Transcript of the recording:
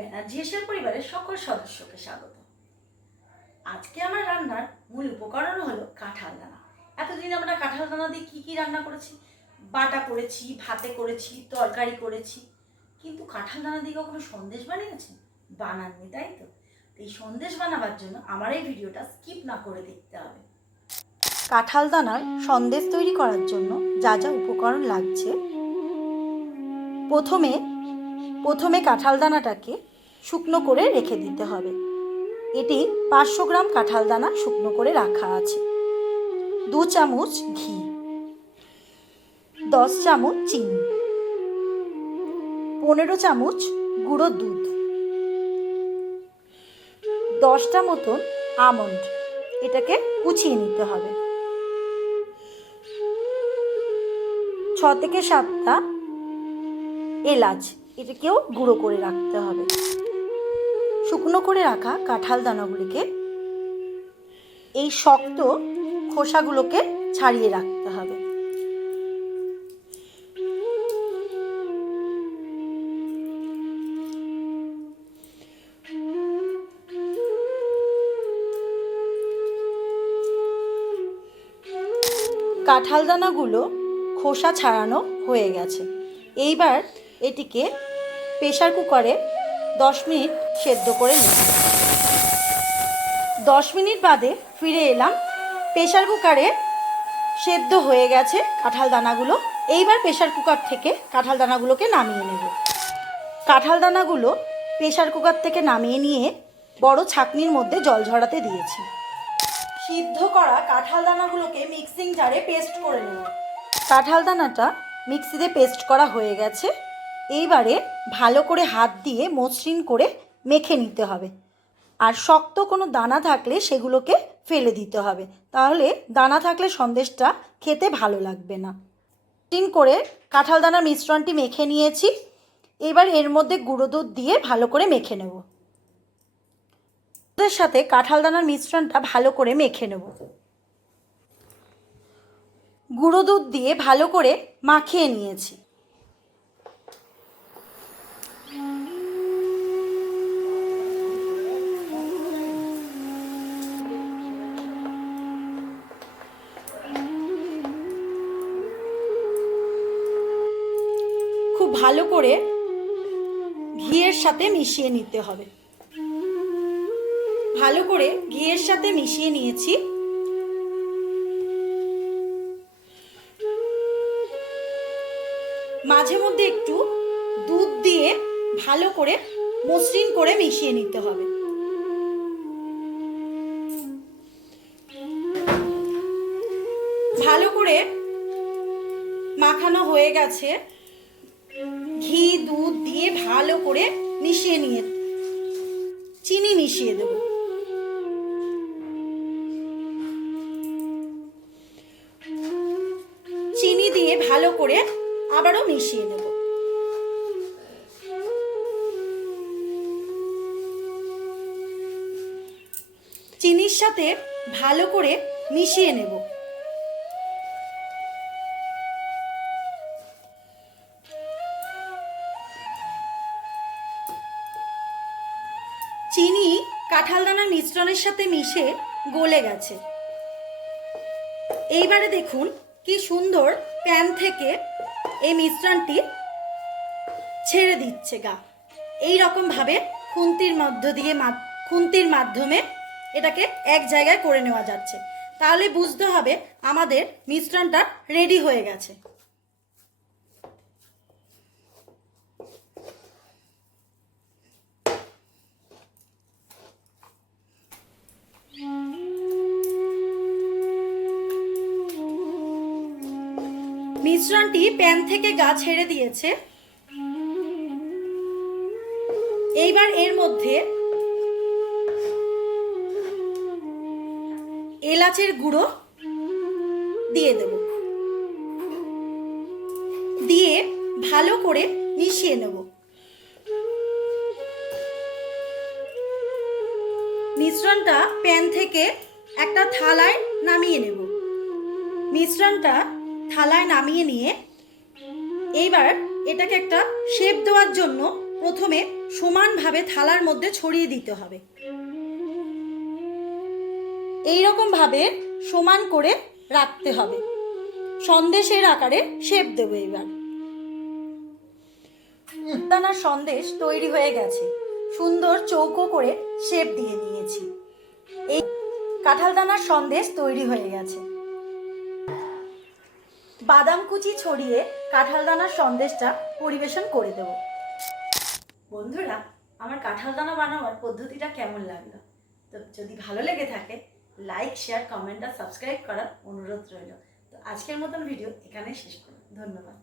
ব্যানার্জি পরিবারের সকল সদস্যকে স্বাগত। আজকে আমার রান্নার মূল উপকরণ হলো কাঁঠাল দানা। এতদিন আমরা কাঁঠাল দানা দিয়ে কী কী রান্না করেছি? বাটা করেছি, ভাতে করেছি, তরকারি করেছি। কিন্তু কাঁঠাল দানা দিয়ে কখনো সন্দেশ বানিয়েছেন? বানাননি, তাই তো? এই সন্দেশ বানাবার জন্য আমার এই ভিডিওটা স্কিপ না করে দেখতে হবে। কাঁঠাল দানার সন্দেশ তৈরি করার জন্য যা যা উপকরণ লাগছে, প্রথমে প্রথমে কাঁঠাল দানাটাকে শুকনো করে রেখে দিতে হবে। এটি পাঁচশো গ্রাম কাঁঠাল দানা শুকনো করে রাখা আছে। দু চামচ ঘি। দশ চামচ চিনি। পনেরো চামচ গুঁড়ো দুধ। দশটা মতন আমন্ড এটাকে কুচিয়ে নিতে হবে। ছ থেকে সাতটা এলাচ এটাকেও গুঁড়ো করে রাখতে হবে। শুকনো করে রাখা কাঁঠাল দানাগুলিকে, এই শক্ত খোসাগুলোকে ছাড়িয়ে রাখতে হবে। কাঁঠাল দানাগুলো খোসা ছাড়ানো হয়ে গেছে। এইবার এটিকে প্রেশার কুকারে দশ মিনিট সেদ্ধ করে নিই দশ মিনিট বাদে ফিরে এলাম। প্রেশার কুকারে সেদ্ধ হয়ে গেছে কাঁঠাল দানাগুলো। এইবার প্রেশার কুকার থেকে কাঁঠাল দানাগুলোকে নামিয়ে নেব। কাঁঠাল দানাগুলো প্রেশার কুকার থেকে নামিয়ে নিয়ে বড় ছাকনির মধ্যে জল ঝরাতে দিয়েছি। সিদ্ধ করা কাঁঠাল দানাগুলোকে মিক্সিং জারে পেস্ট করে নেব। কাঁঠাল দানাটা মিক্সিতে পেস্ট করা হয়ে গেছে। এইবারে ভালো করে হাত দিয়ে মসৃণ করে মেখে নিতে হবে। আর শক্ত কোনো দানা থাকলে সেগুলোকে ফেলে দিতে হবে। তাহলে দানা থাকলে সন্দেশটা খেতে ভালো লাগবে না। টিন করে কাঁঠাল দানার মিশ্রণটি মেখে নিয়েছি। এবার এর মধ্যে গুঁড়ো দুধ দিয়ে ভালো করে মেখে নেব। দুধের সাথে কাঁঠাল দানার মিশ্রণটা ভালো করে মেখে নেব। গুঁড়ো দুধ দিয়ে ভালো করে মাখিয়ে নিয়েছি। ভালো করে ঘিয়ের সাথে মিশিয়ে নিতে হবে। ভালো করে ঘিয়ের সাথে মিশিয়ে নিয়েছি। মাঝে মধ্যে একটু দুধ দিয়ে ভালো করে মসৃণ করে মিশিয়ে নিতে হবে। ভালো করে মাখানো হয়ে গেছে। দিয়ে ভালো করে মিশিয়ে নিয়ে চিনি মিশিয়ে দেব। চিনি দিয়ে ভালো করে আবারও মিশিয়ে নেব। চিনির সাথে ভালো করে মিশিয়ে নেব। চিনি কাঁঠাল দানার মিশ্রণের সাথে মিশে গলে গেছে। এইবারে দেখুন কি সুন্দর প্যান থেকে এই মিশ্রণটি ছেড়ে দিচ্ছে গা। এই রকমভাবে খুন্তির মধ্য দিয়ে খুন্তির মাধ্যমে এটাকে এক জায়গায় করে নেওয়া যাচ্ছে। তাহলে বুঝতে হবে আমাদের মিশ্রণটা রেডি হয়ে গেছে। মিশ্রণটি প্যান থেকে গা ছেড়ে দিয়েছে। এইবার এর মধ্যে এলাচের গুঁড়ো দিয়ে দেব। দিয়ে ভালো করে মিশিয়ে নেব। মিশ্রণটা প্যান থেকে একটা থালায় নামিয়ে নেব। মিশ্রণটা থালায় নামিয়ে নিয়ে এইবার এটাকে একটা শেপ দেওয়ার জন্য প্রথমে সমানভাবে থালার মধ্যে ছড়িয়ে দিতে হবে। এই ভাবে সমান করে রাখতে হবে। সন্দেশের আকারে শেপ দেবো এবার দানার সন্দেশ তৈরি হয়ে গেছে। সুন্দর চৌকো করে শেপ দিয়ে নিয়েছি। এই কাঁঠাল দানার সন্দেশ তৈরি হয়ে গেছে। বাদাম কুচি ছড়িয়ে কাঁঠাল দানার সন্দেশটা পরিবেশন করে দেব। বন্ধুরা, আমার কাঁঠাল দানা বানাবার পদ্ধতিটা কেমন লাগল? তো যদি ভালো লেগে থাকে লাইক শেয়ার কমেন্ট আর সাবস্ক্রাইব করার অনুরোধ রইল। তো আজকের মতন ভিডিও এখানেই শেষ করুন ধন্যবাদ।